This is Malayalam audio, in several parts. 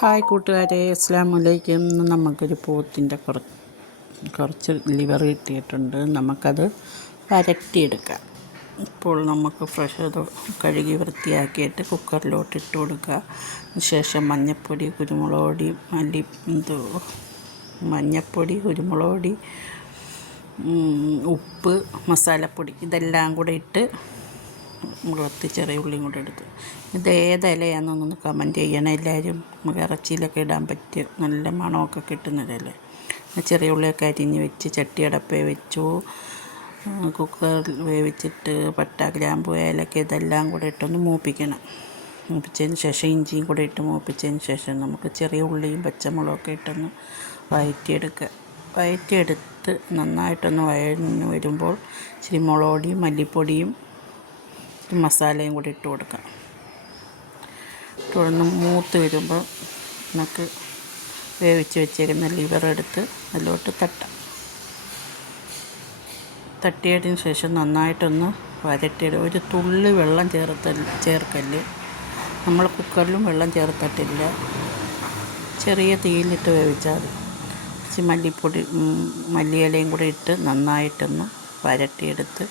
ഹായ് കൂട്ടുകാരെ, അസ്സലാമു അലൈക്കും. നമുക്കൊരു പോത്തിൻ്റെ കുറച്ച് ലിവർ കിട്ടിയിട്ടുണ്ട്. നമുക്കത് വരട്ടിയെടുക്കാം. ഇപ്പോൾ നമുക്ക് ഫ്രഷ് കഴുകി വൃത്തിയാക്കിയിട്ട് കുക്കറിലോട്ട് ഇട്ട് കൊടുക്കുക. ശേഷം മഞ്ഞൾപ്പൊടി, കുരുമുളക് പൊടി, മഞ്ഞൾപ്പൊടി, കുരുമുളക് പൊടി, ഉപ്പ്, മസാലപ്പൊടി ഇതെല്ലാം കൂടെ ഇട്ട് ചെറിയ ഉള്ളിയും കൂടെ എടുത്ത് ഇത് ഏത് ഇലയാണെന്നൊന്ന് കമൻറ്റ് ചെയ്യണം. എല്ലാവരും നമുക്ക് ഇറച്ചിയിലൊക്കെ ഇടാൻ പറ്റിയ നല്ല മണമൊക്കെ കിട്ടുന്നതല്ലേ. ചെറിയ ഉള്ളിയൊക്കെ അരിഞ്ഞ് വെച്ച് ചട്ടി അടപ്പേ വെച്ചു. കുക്കറിൽ വേവിച്ചിട്ട് പട്ട, ഗ്രാമ്പു, ഏലക്ക ഇതെല്ലാം കൂടെ ഇട്ടൊന്ന് മൂപ്പിക്കണം. മൂപ്പിച്ചതിന് ശേഷം ഇഞ്ചിയും കൂടെ ഇട്ട് മൂപ്പിച്ചതിന് ശേഷം നമുക്ക് ചെറിയ ഉള്ളിയും പച്ചമുളകൊക്കെ ഇട്ടൊന്ന് വഴറ്റിയെടുത്ത് നന്നായിട്ടൊന്ന് വഴന്ന് വരുമ്പോൾ ഇച്ചിരി മുളക് പൊടിയും മല്ലിപ്പൊടിയും മസാലയും കൂടി ഇട്ട് കൊടുക്കാം. ഇട്ടൊന്ന് മൂത്ത് വരുമ്പോൾ നമുക്ക് വേവിച്ച് വെച്ചേക്കുന്ന ലിവർ എടുത്ത് അതിലോട്ട് തട്ടിയതിന് ശേഷം നന്നായിട്ടൊന്ന് വരട്ടിയിടുക. ഒരു തുള്ളി വെള്ളം ചേർക്കല്ല്. നമ്മൾ കുക്കറിലും വെള്ളം ചേർത്തിട്ടില്ല. ചെറിയ തീയിലിട്ട് വേവിച്ചാൽ മതി. മല്ലിപ്പൊടി, മല്ലിയിലയും കൂടി ഇട്ട് നന്നായിട്ടൊന്ന് വരട്ടിയെടുത്ത്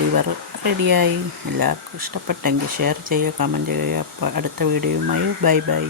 ലിവർ റെഡിയായി. എല്ലാവർക്കും ഇഷ്ടപ്പെട്ടെങ്കിൽ ഷെയർ ചെയ്യുക, കമൻറ്റ് ചെയ്യുക. അപ്പോൾ അടുത്ത വീഡിയോയുമായി ബൈ.